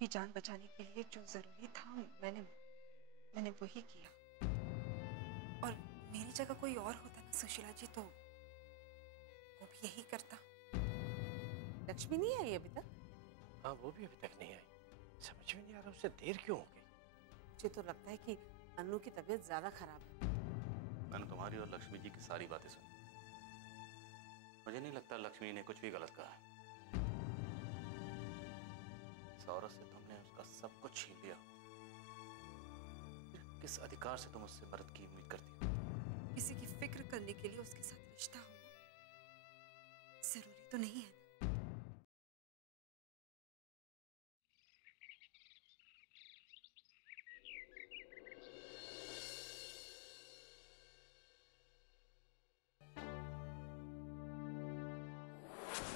की जान बचाने के लिए जो जरूरी था मैंने वही किया। और मेरी जगह कोई और होता ना सुशीला जी, तो वो भी यही करता। लक्ष्मी नहीं आई अभी तक? हाँ, वो भी अभी तक नहीं आई। समझ में नहीं आ रहा उससे देर क्यों हो गई। मुझे तो लगता है कि अनु की तबीयत ज्यादा खराब है। मैंने तुम्हारी और लक्ष्मी जी की सारी बातें सुनी। मुझे नहीं लगता लक्ष्मी ने कुछ भी गलत कहा है। इस औरत से तुमने उसका सब कुछ छीन लिया। किस अधिकार से तुम उससे मदद की उम्मीद करती हो? किसी की फिक्र करने के लिए उसके साथ रिश्ता होना जरूरी तो नहीं है ना।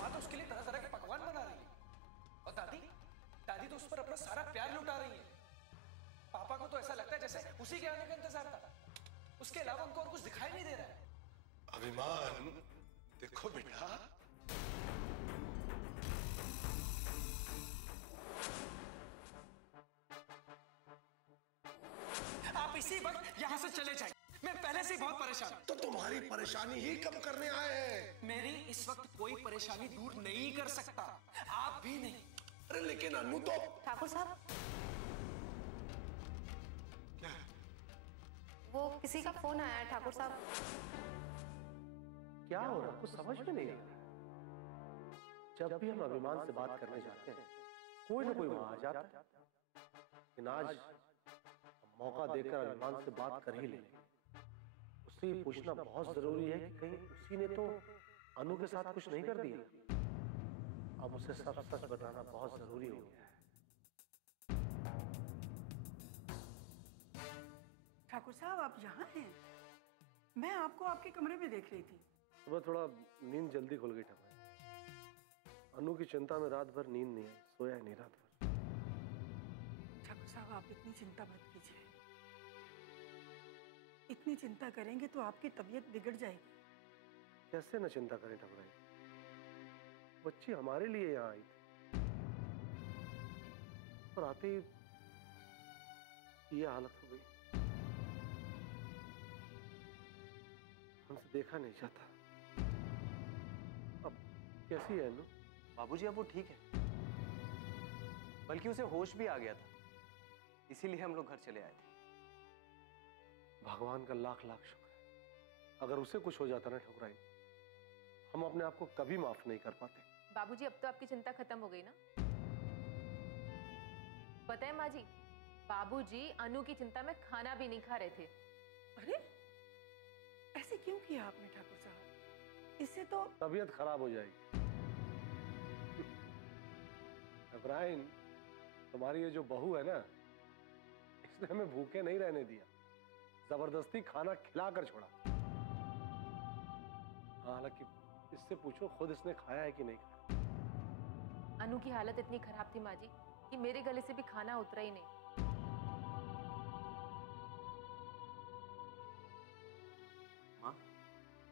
माँ तो उसके लिए तरह तरह के पकवान बना रही है और दादी दादी तो उस पर अपना सारा प्यार लुटा रही है। पापा को तो ऐसा लगता है जैसे उसी के आने का इंतजार था। उसके अलावा उनको और कुछ दिखाई नहीं दे रहा है। अभिमान, देखो बेटा, आप इसी वक्त यहाँ से चले जाइए। मैं पहले से ही बहुत परेशान हूँ। तो तुम्हारी परेशानी ही कम करने आए हैं। मेरी इस वक्त कोई परेशानी दूर नहीं कर सकता, आप भी नहीं। अरे लेकिन अनु तो। ठाकुर साहब, क्या? वो किसी का फोन आया है ठाकुर साहब। क्या हो रहा है कुछ समझ में नहीं आ रहा। जब भी हम अभिमान से बात करने जाते हैं कोई ना कोई वहां आ जाता है। लेकिन आज मौका देकर अभिमान से बात कर ही लेंगे। उससे ये पूछना बहुत जरूरी है कि कहीं उसी ने तो अनु के साथ कुछ नहीं कर दिया। अब उसे सब सच बताना बहुत जरूरी हो गया है। ठाकुर साहब, आप यहाँ हैं? मैं आपको आपके कमरे में देख रही थी। सुबह थोड़ा नींद जल्दी खुल गई ठाकुर। अनु की चिंता में रात भर नींद नहीं आई, सोया नहीं रात भर। ठाकुर साहब, आप इतनी चिंता मत कीजिए। इतनी चिंता करेंगे तो आपकी तबीयत बिगड़ जाएगी। कैसे न चिंता करें ठाकुर। बच्ची हमारे लिए यहाँ आई थी और आते ही ये हालत हो गई। हमसे देखा नहीं जाता। अब कैसी है अनु? बाबूजी अब वो ठीक है, बल्कि उसे होश भी आ गया था, इसीलिए हम लोग घर चले आए थे। भगवान का लाख लाख शुक्र है। अगर उसे कुछ हो जाता ना ठकुराई, हम अपने आप को कभी माफ नहीं कर पाते। बाबूजी, अब तो आपकी चिंता खत्म हो गई ना? पता है माँ जी, बाबूजी अनु की चिंता में खाना भी नहीं खा रहे थे। अरे ऐसे क्यों किया आपने ठाकुर साहब? इससे तो तबीयत खराब हो जाएगी। ठकुराइन, तुम्हारी ये जो बहू है ना, इसने हमें भूखे नहीं रहने दिया, जबरदस्ती खाना खिलाकर छोड़ा। हालांकि इससे पूछो खुद इसने खाया है कि नहीं खाया। अनु की हालत इतनी खराब थी माँ जी कि मेरे गले से भी खाना उतरा ही नहीं। माँ,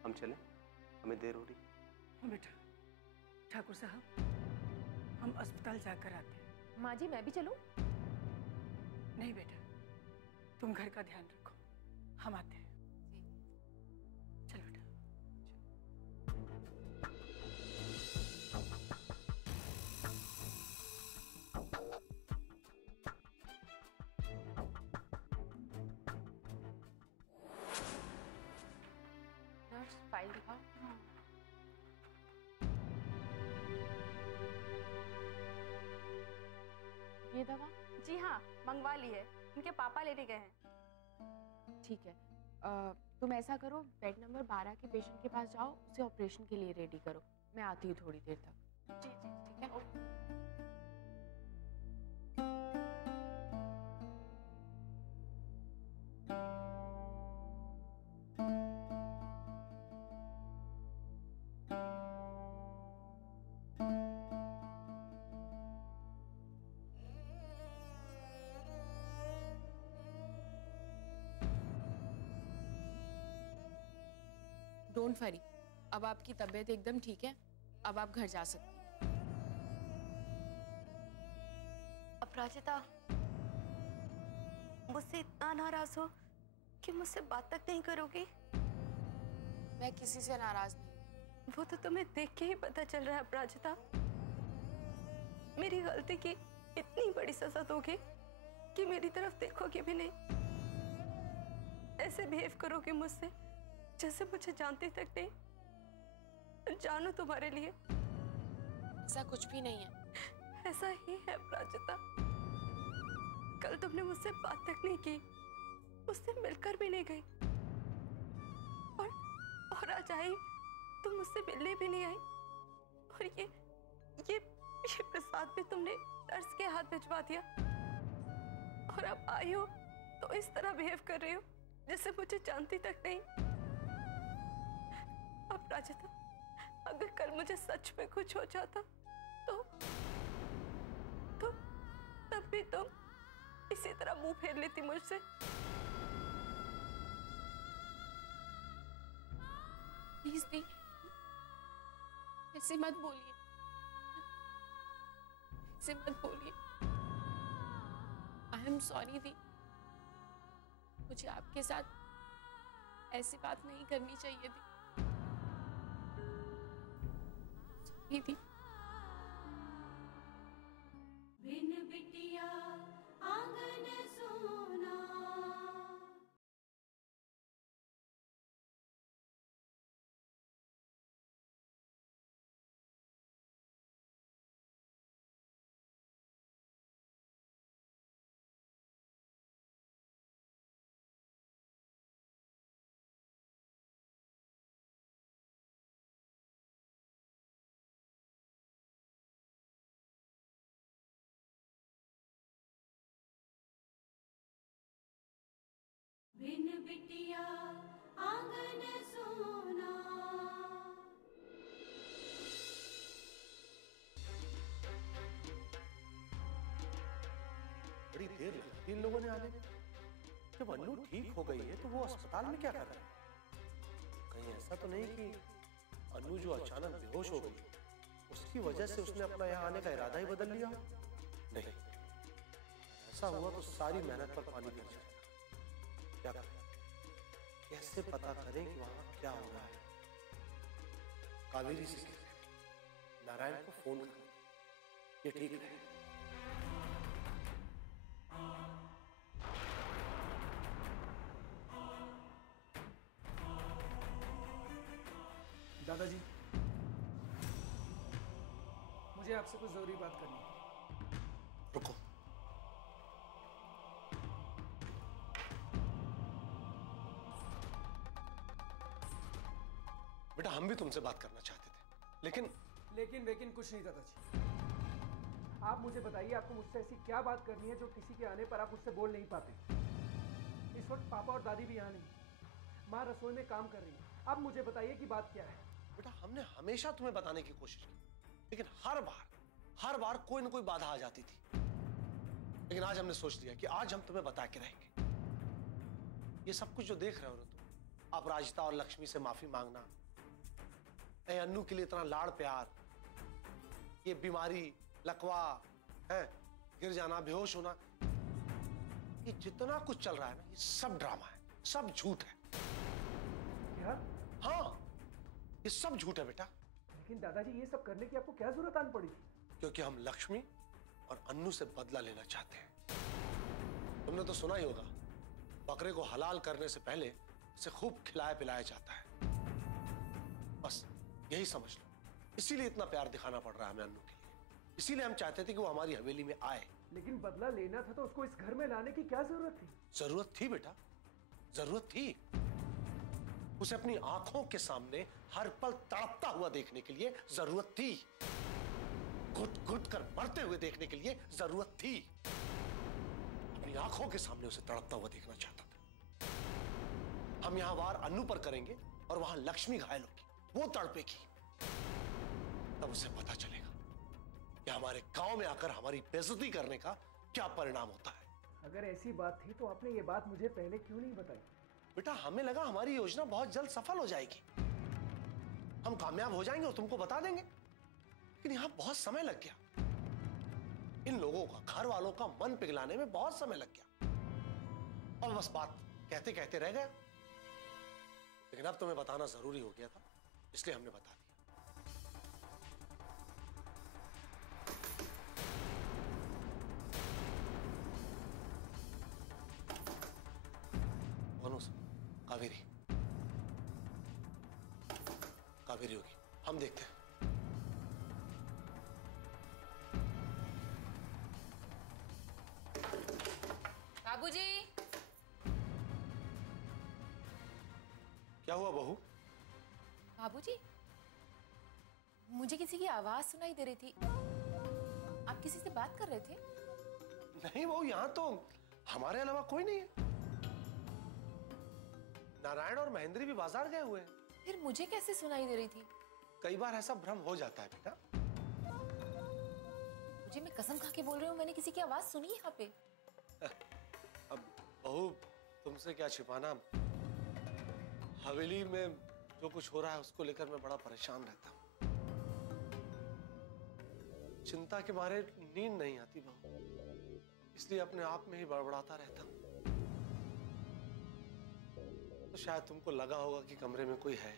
हम चलें? हमें देर हो रही। हाँ बेटा, ठाकुर साहब हम अस्पताल जाकर आते हैं। माँ जी, मैं भी चलूं? नहीं बेटा, तुम घर का ध्यान रखो, हम आते हैं। चलो बेटा। नर्स, फाइल दिखाओ। ये दवा? जी हाँ, मंगवा ली है, इनके पापा लेने गए हैं। ठीक है। तुम ऐसा करो, बेड नंबर 12 के पेशेंट के पास जाओ, उसे ऑपरेशन के लिए रेडी करो। मैं आती हूँ थोड़ी देर तक। जी जी ठीक है। डोंट वरी, अब आपकी तबीयत एकदम ठीक है। अब आप घर जा सकती हैं। अपराजिता, मुझसे इतना नाराज हो कि मुझसे बात तक नहीं करोगी? मैं किसी से नाराज नहीं। वो तो तुम्हें देख के ही पता चल रहा है अपराजिता। मेरी गलती की इतनी बड़ी सजा दोगे कि मेरी तरफ देखोगे भी नहीं। ऐसे बिहेव करोगे मुझसे जैसे मुझे जानती तक नहीं। जानो तुम्हारे लिए ऐसा कुछ भी नहीं है। ऐसा ही है अपराजिता। कल तुमने मुझसे बात तक नहीं की, मुझसे मिलकर भी नहीं गई, और आज आई तुम मुझसे मिलने भी नहीं आई। और ये प्रसाद भी तुमने नर्स के हाथ भिजवा दिया। और अब आई हो तो इस तरह बिहेव कर रही हो जैसे मुझे जानती तक नहीं। अपराजिता, अगर कल मुझे सच में कुछ हो जाता तो तब भी तुम इसी तरह मुंह फेर लेती मुझसे। प्लीज दी, ऐसे मत बोलिए, ऐसे मत बोलिए। आई एम सॉरी दी, मुझे आपके साथ ऐसी बात नहीं करनी चाहिए थी। सॉरी दी। बिन बिटिया आंगन सोना। बिन बिटिया आंगन सोना। बड़ी देर लगती इन लोगों ने आने में। जब अन्नू ठीक हो गई है तो वो अस्पताल में क्या कर रहा है? कहीं ऐसा तो नहीं कि अन्नू जो अचानक बेहोश हो गई उसकी वजह से उसने अपना यहाँ आने का इरादा ही बदल लिया? नहीं, ऐसा हुआ तो सारी मेहनत पर पानी फिर जाएगा। क्या करें? कैसे पता करें कि वहां क्या हो रहा है? कावेरी से नारायण को फोन कर, ये ठीक है। दादाजी, मुझे आपसे कुछ जरूरी बात करनी है। रुको। बेटा, हम भी तुमसे बात करना चाहते थे, लेकिन कुछ नहीं दादाजी। आप मुझे बताइए, आपको मुझसे ऐसी क्या बात करनी है जो किसी के आने पर आप मुझसे बोल नहीं पाते? इस वक्त पापा और दादी भी यहाँ नहीं, माँ रसोई में काम कर रही है। आप मुझे बताइए कि बात क्या है। बेटा, हमने हमेशा तुम्हें बताने की कोशिश की, लेकिन हर बार कोई ना कोई बाधा आ जाती थी। लेकिन आज हमने सोच लिया कि आज हम तुम्हें बता के रहेंगे। ये सब कुछ जो देख रहे हो ना तुम, अपराजिता और लक्ष्मी से माफी मांगना, अन्नू के लिए इतना लाड़ प्यार, ये बीमारी, लकवा है, गिर जाना, बेहोश होना, ये जितना कुछ चल रहा है ना, ये सब ड्रामा है, सब झूठ है। क्या? हाँ, ये सब झूठ है बेटा। लेकिन दादाजी, ये सब करने की आपको क्या जरूरत आन पड़ी थी? क्योंकि हम लक्ष्मी और अन्नू से बदला लेना चाहते हैं। तुमने तो सुना ही होगा, बकरे को हलाल करने से पहले उसे खूब खिलाया पिलाया जाता है। बस यही समझ लो, इसीलिए इतना प्यार दिखाना पड़ रहा है हमें अन्नू के लिए। इसीलिए हम चाहते थे कि वो हमारी हवेली में आए। लेकिन बदला लेना था तो उसको इस घर में लाने की क्या जरूरत थी? जरूरत थी बेटा, जरूरत थी। उसे अपनी आंखों के सामने हर पल तड़पता हुआ देखने के लिए जरूरत थी। घुट घुट कर मरते हुए देखने के लिए जरूरत थी। अपनी आंखों के सामने उसे तड़पता हुआ देखना चाहता था। हम यहां वार अन्नू पर करेंगे और वहां लक्ष्मी घायल होगी, वो तड़पेगी। तब उसे पता चलेगा कि हमारे गांव में आकर हमारी बेइज्जती करने का क्या परिणाम होता है। अगर ऐसी बात थी तो आपने ये बात मुझे पहले क्यों नहीं बताई? बेटा, हमें लगा हमारी योजना बहुत जल्द सफल हो जाएगी, हम कामयाब हो जाएंगे और तुमको बता देंगे। लेकिन यहां बहुत समय लग गया। इन लोगों लोगों का, घर वालों का मन पिघलाने में बहुत समय लग गया और बस बात कहते कहते रह गया। लेकिन अब तुम्हें बताना जरूरी हो गया था, इसलिए हमने बता दिया। कावेरी, कावेरी होगी, हम देखते हैं। बाबूजी। क्या हुआ बहू? बाबूजी, मुझे किसी की आवाज सुनाई दे रही थी। आप किसी से बात कर रहे थे? नहीं बहू, यहां तो हमारे अलावा कोई नहीं है। नारायण और महेंद्री भी बाजार गए हुए हैं। फिर मुझे कैसे सुनाई दे रही थी? कई बार ऐसा भ्रम हो जाता है बेटा। मुझे, मैं कसम खा के बोल रही हूँ, मैंने किसी की आवाज सुनी यहाँ पे। अब बहू, तुमसे क्या छिपाना, हवेली में जो कुछ हो रहा है उसको लेकर मैं बड़ा परेशान रहता हूँ। चिंता के मारे नींद नहीं आती बहू, इसलिए अपने आप में ही बड़बड़ाता रहता हूँ। तो शायद तुमको लगा होगा कि कमरे में कोई है।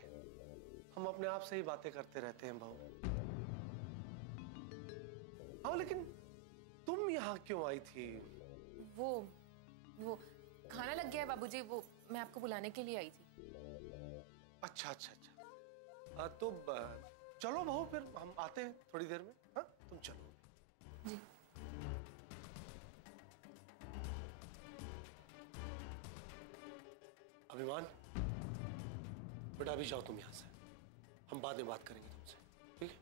हम अपने आप से ही बातें करते रहते हैं बहू। हाँ, लेकिन तुम यहाँ क्यों आई थी? वो खाना लग गया है बाबूजी, वो मैं आपको बुलाने के लिए आई थी। अच्छा अच्छा अच्छा, तो चलो बहू, फिर हम आते हैं थोड़ी देर में। हाँ, तुम चलो जी। अभिमान, बेटा अभी जाओ तुम यहां से, हम बाद में बात करेंगे तुमसे, ठीक है?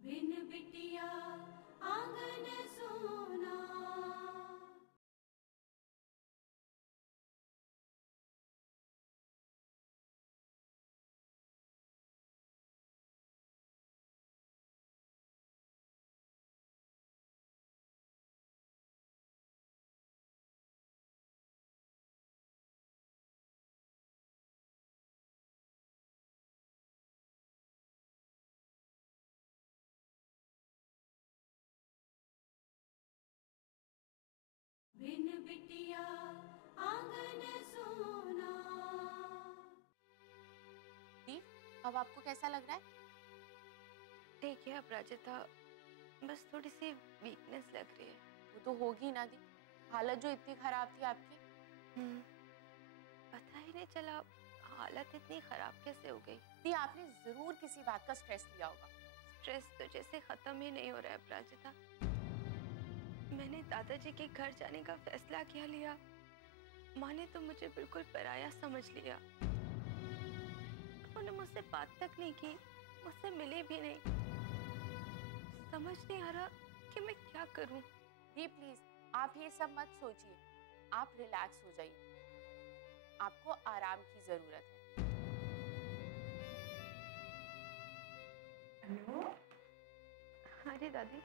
बिन बिटिया आंगन सोना। बिन बिटिया आंगन सोना। दी, अब आपको कैसा लग रहा है? ठीक है अपराजिता, बस थोड़ी सी वीकनेस लग रही है। वो तो होगी ना दी, हालत जो इतनी खराब थी आपकी। पता ही नहीं चला हालत इतनी खराब कैसे हो गई। दी, आपने जरूर किसी बात का स्ट्रेस लिया होगा। स्ट्रेस तो जैसे खत्म ही नहीं हो रहा है अपराजिता। मैंने दादाजी के घर जाने का फैसला क्या लिया, माँ ने तो मुझे बिल्कुल पराया समझ लिया। उन्होंने मुझसे बात तक नहीं की, मुझसे मिले भी नहीं। समझ नहीं आ रहा कि मैं क्या करूं। दी प्लीज, आप ये सब मत सोचिए, आप रिलैक्स हो जाइए। आपको आराम की जरूरत है। हेलो। अरे दादी,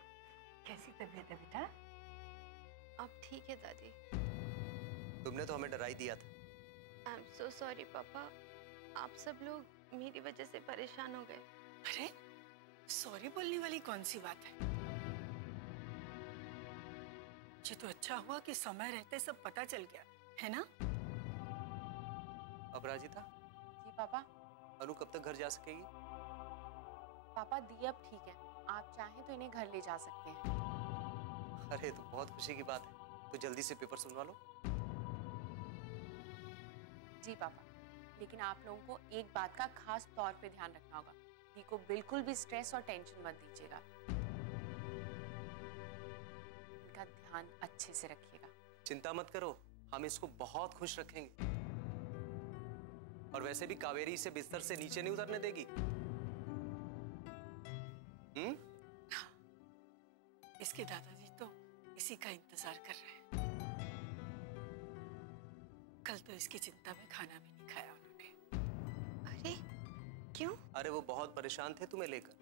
कैसी तबीयत है बेटा? अब ठीक है दादी। तुमने तो हमें डरा ही दिया था। आई एम सो सॉरी पापा, आप सब लोग मेरी वजह से परेशान हो गए। अरे सॉरी बोलने वाली कौन सी बात है? ये तो अच्छा हुआ कि समय रहते सब पता चल गया, है ना? अपराजिता। जी पापा। अनु कब तक घर जा सकेगी? पापा दी अब ठीक है, आप चाहें तो इन्हें घर ले जा सकते हैं। अरे तो बहुत खुशी की बात है, तो जल्दी से पेपर सुनवा लो। जी पापा, लेकिन आप लोगों को एक बात का खास तौर पे ध्यान रखना होगा। दी को बिल्कुल भी स्ट्रेस और टेंशन मत दीजिएगा। इनका ध्यान अच्छे से रखिएगा। चिंता मत करो, हम इसको बहुत खुश रखेंगे। और वैसे भी कावेरी इसे बिस्तर से नीचे नहीं उतरने देगी। इसके दादाजी तो इसी का इंतजार कर रहे हैं। कल तो इसकी चिंता में खाना भी नहीं खाया उन्होंने। अरे क्यों? अरे वो बहुत परेशान थे तुम्हें लेकर।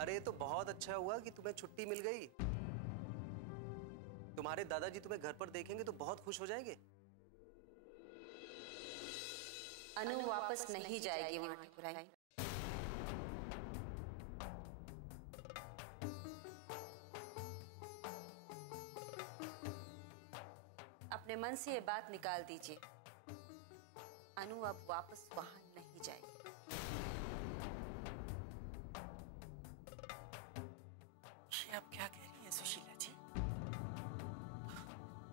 अरे तो बहुत अच्छा हुआ कि तुम्हें छुट्टी मिल गई। तुम्हारे दादाजी तुम्हें घर पर देखेंगे तो बहुत खुश हो जाएंगे। अनु वापस नहीं जाएगी वहां ठकुराई। अपने मन से ये बात निकाल दीजिए, अनु अब वापस वहां नहीं जाएगी। ये आप क्या कह रही हैं सुशीला जी?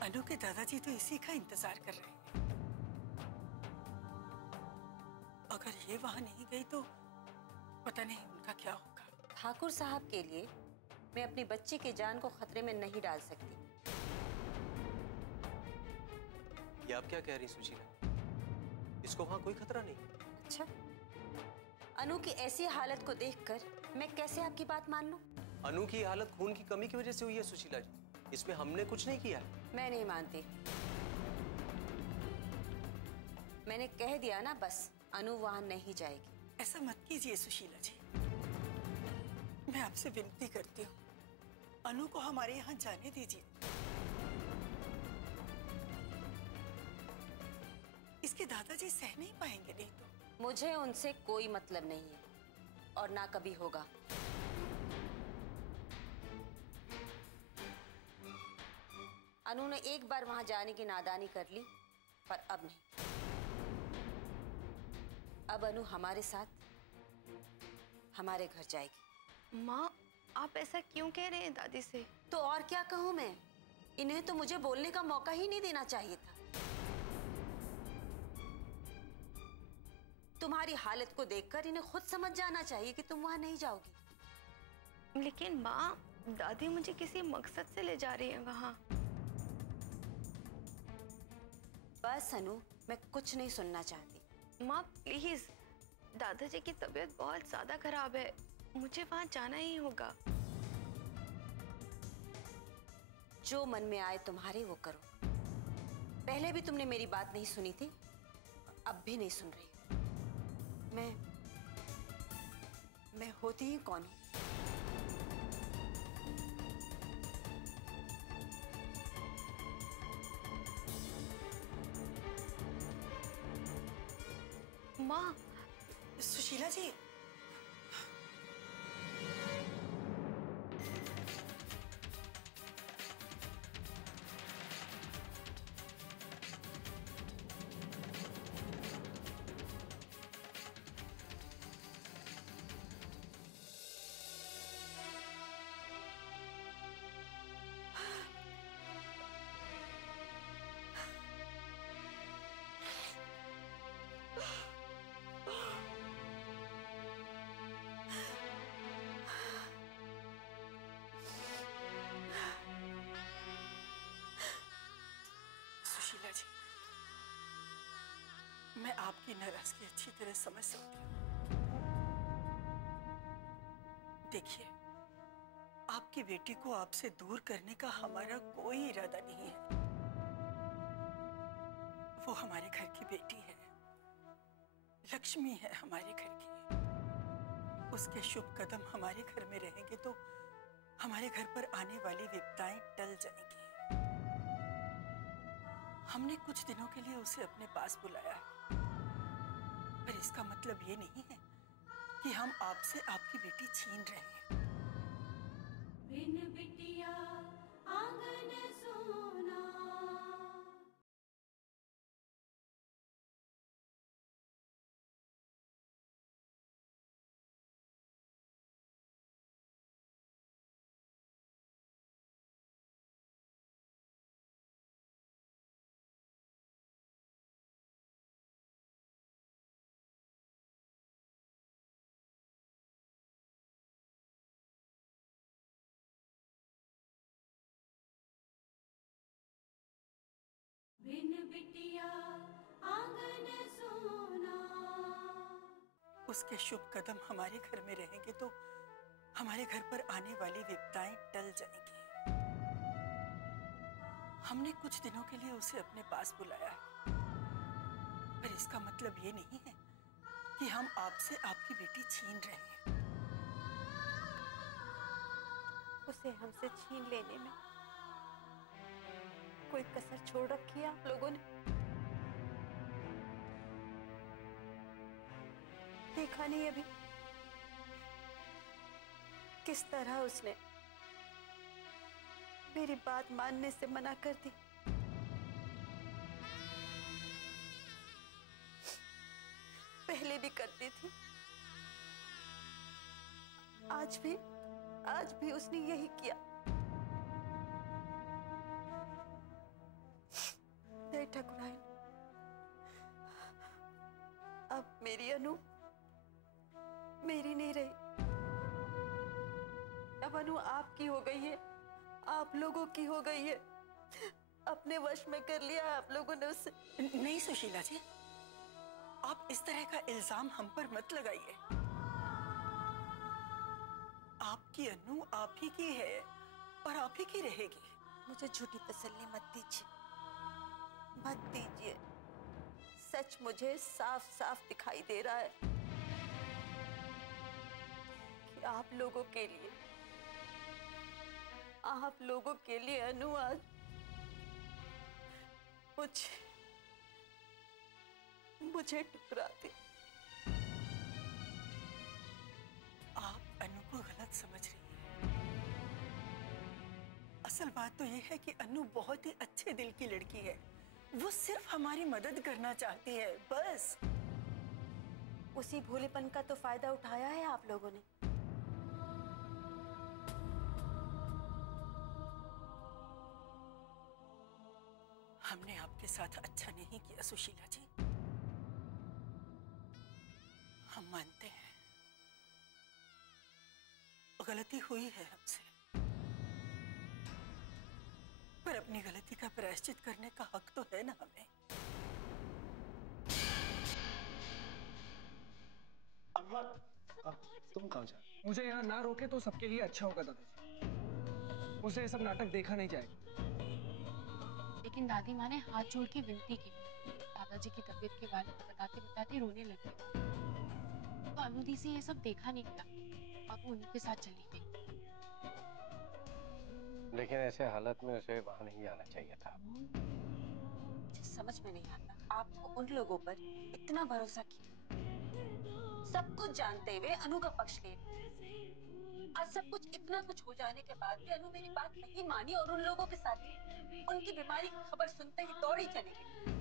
अनु के दादाजी तो इसी का इंतजार कर रहे हैं। अगर ये वहां नहीं गई तो पता नहीं उनका क्या होगा। ठाकुर साहब के लिए मैं अपनी बच्ची की जान को खतरे में नहीं डाल सकती। ये आप क्या कह रही सुशीला? इसको वहां कोई खतरा नहीं। अच्छा, अनु की ऐसी हालत को देखकर मैं कैसे आपकी बात मान लूं? अनु की हालत खून की कमी की वजह से हुई है सुशीला जी, इसमें हमने कुछ नहीं किया। मैं नहीं मानती। मैंने कह दिया ना, बस अनु वहां नहीं जाएगी। ऐसा मत कीजिए सुशीला जी, मैं आपसे विनती करती हूँ, अनु को हमारे यहाँ जाने दीजिए। इसके दादाजी सह नहीं पाएंगे नहीं तो। मुझे उनसे कोई मतलब नहीं है और ना कभी होगा। अनु ने एक बार वहां जाने की नादानी कर ली, पर अब नहीं। अब अनु हमारे साथ हमारे घर जाएगी। माँ, आप ऐसा क्यों कह रहे हैं दादी से? तो और क्या कहूं मैं? इन्हें तो मुझे बोलने का मौका ही नहीं देना चाहिए था। तुम्हारी हालत को देखकर इन्हें खुद समझ जाना चाहिए कि तुम वहां नहीं जाओगी। लेकिन माँ, दादी मुझे किसी मकसद से ले जा रही है वहां। बस अनु, मैं कुछ नहीं सुनना चाहती। माँ प्लीज, दादाजी की तबीयत बहुत ज्यादा खराब है, मुझे वहां जाना ही होगा। जो मन में आए तुम्हारे वो करो। पहले भी तुमने मेरी बात नहीं सुनी थी, अब भी नहीं सुन रही। मैं होती ही कौन हूं? माँ, सुशीला जी, सुशीला जी, मैं आपकी नाराजगी अच्छी तरह समझ सकती हूँ। देखिए, आपकी बेटी को आपसे दूर करने का हमारा कोई इरादा नहीं है। वो हमारे घर की बेटी है, लक्ष्मी है हमारे घर की। उसके शुभ कदम हमारे घर में रहेंगे तो हमारे घर पर आने वाली विपदाएं टल जाएंगी। हमने कुछ दिनों के लिए उसे अपने पास बुलाया है, पर इसका मतलब ये नहीं है कि हम आपसे आपकी बेटी छीन रहे हैं। बिन बिटिया आंगन सोना। बिन बिटिया आंगन सोना। उसके शुभ कदम हमारे घर में रहेंगे तो हमारे घर पर आने वाली विपदाएं टल जाएंगी। हमने कुछ दिनों के लिए उसे अपने पास बुलाया है, पर इसका मतलब ये नहीं है कि हम आपसे आपकी बेटी छीन रहे हैं। उसे हमसे छीन लेने में कोई कसर छोड़ रखी है आप लोगों ने? देखा नहीं अभी किस तरह उसने मेरी बात मानने से मना कर दी। पहले भी करती थी, आज भी उसने यही किया। नहीं ठाकुराइन, अब मेरी अनु मेरी नहीं रही। अब अनु आपकी हो गई है, आप लोगों की हो गई है। अपने वश में कर लिया आप लोगों ने उससे। नहीं सुशीला जी, आप इस तरह का इल्जाम हम पर मत लगाइए। आपकी अनु आप ही की है और आप ही की रहेगी। मुझे झूठी तसल्ली मत दीजिए। सच मुझे साफ साफ दिखाई दे रहा है कि आप लोगों के लिए अनु आज मुझे ठुकराती। आप अनु को गलत समझ रही हैं। असल बात तो ये है कि अनु बहुत ही अच्छे दिल की लड़की है। वो सिर्फ हमारी मदद करना चाहती है, बस। उसी भोलेपन का तो फायदा उठाया है आप लोगों ने। हमने आपके साथ अच्छा नहीं किया सुशीला जी, हम मानते हैं। गलती हुई है हमसे, पर अपनी गलती का प्रायश्चित करने का हक तो है ना हमें। तुम कहाँ जा रहे? मुझे यहाँ ना रोके तो सबके लिए अच्छा होगा दादाजी। मुझे ये सब नाटक देखा नहीं जाएगा। लेकिन दादी माँ ने हाथ जोड़ के विनती की। दादाजी की तबीयत के बारे में बताते बताते रोने लगे। तो अनुदी से ये सब देखा नहीं गया और वो उन्हीं के साथ चली गई। लेकिन ऐसे हालत में उसे वहां नहीं आना चाहिए था। मुझे समझ में नहीं आता, आपको उन लोगों पर इतना भरोसा किया, सब कुछ जानते हुए अनु का पक्ष ले। आज सब कुछ इतना कुछ हो जाने के बाद भी अनु मेरी बात नहीं मानी और उन लोगों के साथ उनकी बीमारी की खबर सुनते ही दौड़ी चली गई।